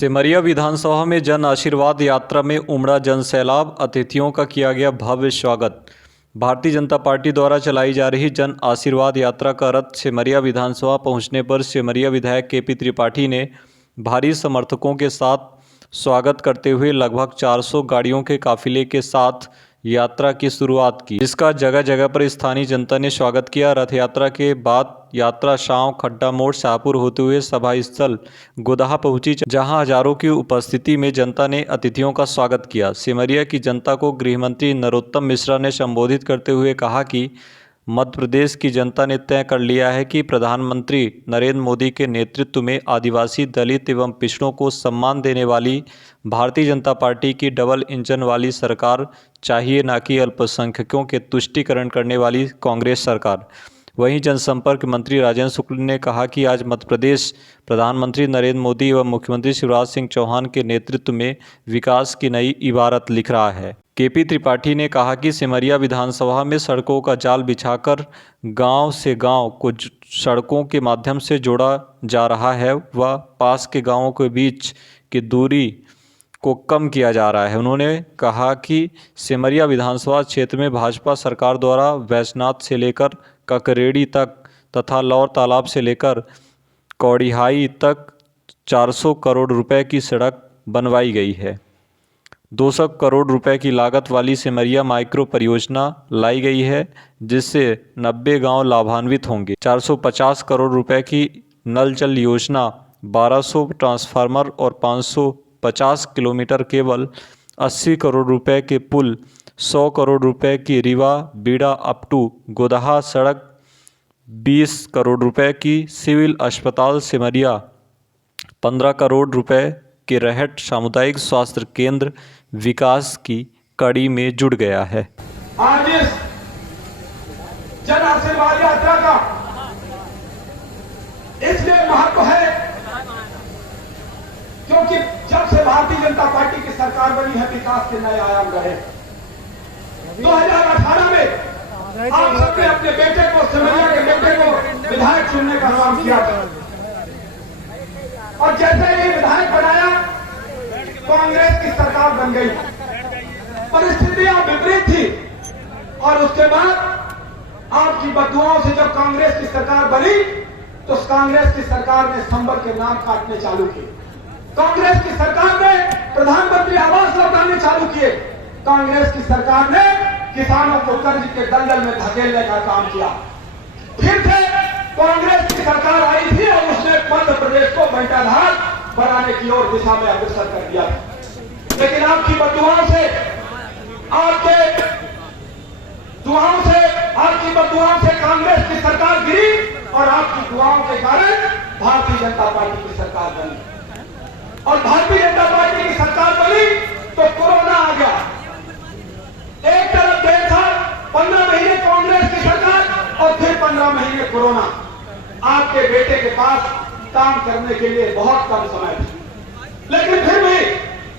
सिमरिया विधानसभा में जन आशीर्वाद यात्रा में उमड़ा जन सैलाब, अतिथियों का किया गया भव्य स्वागत। भारतीय जनता पार्टी द्वारा चलाई जा रही जन आशीर्वाद यात्रा का रथ सिमरिया विधानसभा पहुंचने पर सिमरिया विधायक केपी त्रिपाठी ने भारी समर्थकों के साथ स्वागत करते हुए लगभग 400 गाड़ियों के काफिले के साथ यात्रा की शुरुआत की, जिसका जगह जगह पर स्थानीय जनता ने स्वागत किया। रथ यात्रा के बाद यात्रा शाम खड्डा मोड़ शाहपुर होते हुए सभा स्थल गोदाहा पहुंची, जहां हजारों की उपस्थिति में जनता ने अतिथियों का स्वागत किया। सिमरिया की जनता को गृह मंत्री नरोत्तम मिश्रा ने संबोधित करते हुए कहा कि मध्य प्रदेश की जनता ने तय कर लिया है कि प्रधानमंत्री नरेंद्र मोदी के नेतृत्व में आदिवासी, दलित एवं पिछड़ों को सम्मान देने वाली भारतीय जनता पार्टी की डबल इंजन वाली सरकार चाहिए, न कि अल्पसंख्यकों के तुष्टीकरण करने वाली कांग्रेस सरकार। वहीं जनसंपर्क मंत्री राजेंद्र शुक्ल ने कहा कि आज मध्य प्रदेश प्रधानमंत्री नरेंद्र मोदी एवं मुख्यमंत्री शिवराज सिंह चौहान के नेतृत्व में विकास की नई इबारत लिख रहा है। केपी त्रिपाठी ने कहा कि सिमरिया विधानसभा में सड़कों का जाल बिछाकर गांव से गांव को सड़कों के माध्यम से जोड़ा जा रहा है व पास के गांवों के बीच की दूरी को कम किया जा रहा है। उन्होंने कहा कि सिमरिया विधानसभा क्षेत्र में भाजपा सरकार द्वारा वैजनाथ से लेकर ककरेड़ी तक तथा लौर तालाब से लेकर कौड़िहाई तक 400 करोड़ रुपए की सड़क बनवाई गई है। 200 करोड़ रुपए की लागत वाली सिमरिया माइक्रो परियोजना लाई गई है, जिससे 90 गांव लाभान्वित होंगे। 450 करोड़ रुपए की नल जल योजना, 1200 ट्रांसफार्मर और 550 किलोमीटर केबल, 80 करोड़ रुपए के पुल, 100 करोड़ रुपए की रीवा बीड़ा अप टू गोदाहा सड़क, 20 करोड़ रुपए की सिविल अस्पताल सिमरिया, 15 करोड़ रुपए के रहट सामुदायिक स्वास्थ्य केंद्र विकास की कड़ी में जुड़ गया है। आज इस जन आशीर्वाद यात्रा का इसलिए महत्व है क्योंकि जब से भारतीय जनता पार्टी की सरकार बनी है, विकास के नए आयाम गए। 2018 में आप सबने अपने बेटे को, सिमरिया के बेटे को विधायक चुनने का काम किया था और जैसे ही विधायक बनाया कांग्रेस की सरकार बन गई। परिस्थितियां विपरीत थी और उसके बाद आपकी बददुआओं से जब कांग्रेस की सरकार बनी तो कांग्रेस की सरकार ने संबल के नाम काटने चालू किए। कांग्रेस की सरकार ने प्रधानमंत्री आवास लौटाने चालू किए। कांग्रेस की सरकार ने किसानों को कर्ज के दलदल में धकेलने का काम किया। फिर से कांग्रेस की सरकार आई थी और उसने मध्य प्रदेश को बंटाधार बनाने की ओर दिशा में अग्रसर कर दिया। लेकिन आपकी बददुआओं से, आपके दुआओं से, आपकी बददुआओं से कांग्रेस की सरकार गिरी और आपकी दुआओं के कारण भारतीय जनता पार्टी की सरकार बनी। और भारतीय जनता पार्टी की सरकार बनी तो कोरोना आ गया। एक तरफ देखा 15 महीने कांग्रेस की सरकार और फिर 15 महीने कोरोना। आपके बेटे के पास काम करने के लिए बहुत कम समय था, लेकिन फिर भी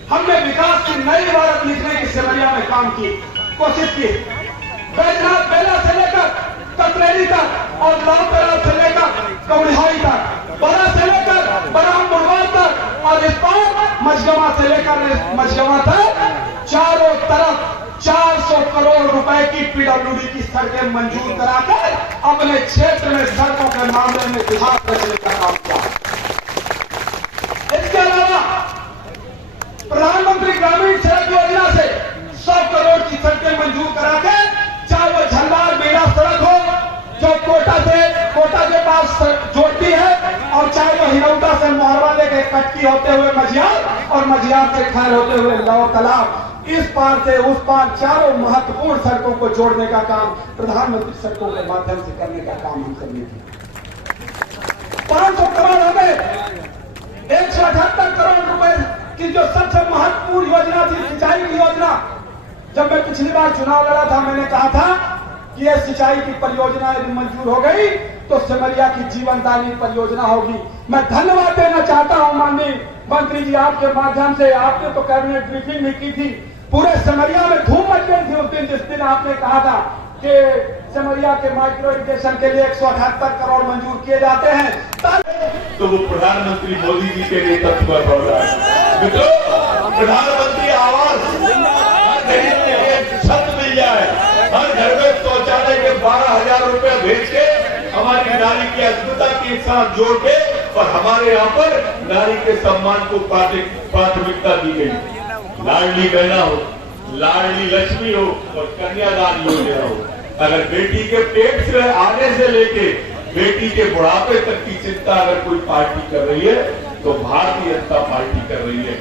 हमने विकास की नई इबारत लिखने की सिमरिया में काम की, कोशिश की। बैजनाथ बेला से लेकर ककरेड़ी तक और लौर तालाब से लेकर कौड़िहाई तक, बड़ा से लेकर बराम बुढ़वाल तक और इस पार मझगवा से लेकर मझगवा तक चारों तरफ 400 करोड़ रुपए की पीडब्ल्यूडी की सड़कें मंजूर कराकर अपने क्षेत्र में सड़कों के मामले में सुधार करने का काम किया। इसके अलावा प्रधानमंत्री ग्रामीण सड़क योजना से 100 करोड़ की सड़कें मंजूर करा के, चाहे वो झंडार बेड़ा सड़क हो जो कोटा के पास जोड़ती है और चाहे वो हिरौता से मोहरवा लेके कटकी होते हुए मझियार और मझियार से खैर होते हुए लौर तालाब, इस पार से उस पार चारों महत्वपूर्ण सड़कों को जोड़ने का काम प्रधानमंत्री सड़कों के माध्यम से करने का काम हम करने की 500 करोड़ हमें 178 करोड़ रुपए की जो सबसे महत्वपूर्ण योजना थी, सिंचाई की योजना। जब मैं पिछली बार चुनाव लड़ा था, मैंने कहा था कि यह सिंचाई की परियोजना यदि मंजूर हो गई तो सिमरिया की जीवनदायिनी परियोजना होगी। मैं धन्यवाद देना चाहता हूं माननीय मंत्री जी, आपके माध्यम से। आपने तो कैबिनेट ब्रीफिंग भी की थी, पूरे सिमरिया में धूम मच गई थी उस दिन, जिस दिन आपने कहा था कि सिमरिया के माइक्रो इरिगेशन के लिए 178 करोड़ मंजूर किए जाते हैं। तो वो प्रधानमंत्री मोदी जी के नेतृत्व पर हो रहा है। मित्रों, प्रधानमंत्री आवास, हर गरीब को एक छत मिल जाए, हर घर में शौचालय के 12,000 रुपए भेज के हमारी नारी की अस्मिता के साथ जोड़ के और हमारे यहाँ पर नारी के सम्मान को प्राथमिकता दी गई। लाडली बहना हो, लाडली लक्ष्मी हो और कन्यादान योजना हो। अगर बेटी के पेट से आने से लेके बेटी के बुढ़ापे तक की चिंता अगर कोई पार्टी कर रही है तो भारतीय जनता पार्टी कर रही है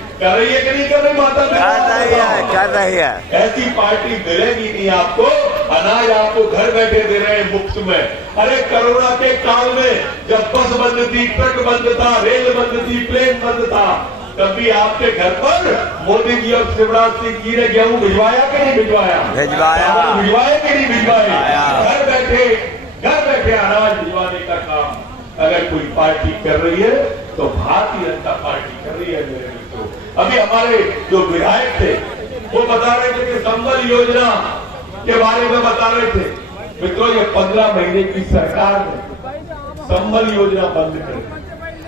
कि नहीं कर रही माता? कर रही है। ऐसी पार्टी मिलेगी नहीं आपको। अनाज आपको घर बैठे दे रहे हैं मुफ्त में। अरे कोरोना के काल में जब बस बंद थी, ट्रक बंद था, रेल बंद थी, प्लेन बंद था, तभी आपके घर पर मोदी जी और शिवराज सिंह जी ने गेहूं भिजवाया कि नहीं भिजवाया? भिजवाया कि नहीं भिजवाया? घर बैठे अनाज भिजवाने का काम अगर कोई पार्टी कर रही है तो भारतीय जनता पार्टी कर रही है मेरे मित्रों। अभी हमारे जो विधायक थे वो बता रहे थे कि संबल योजना के बारे में बता रहे थे। मित्रों, ये 15 महीने की सरकार ने संबल योजना बंद कर दी।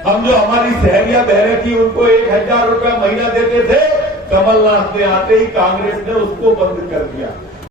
हम जो हमारी सहेलियां बहनें थी उनको 1,000 रुपया महीना देते थे, कमलनाथ ने आते ही कांग्रेस ने उसको बंद कर दिया।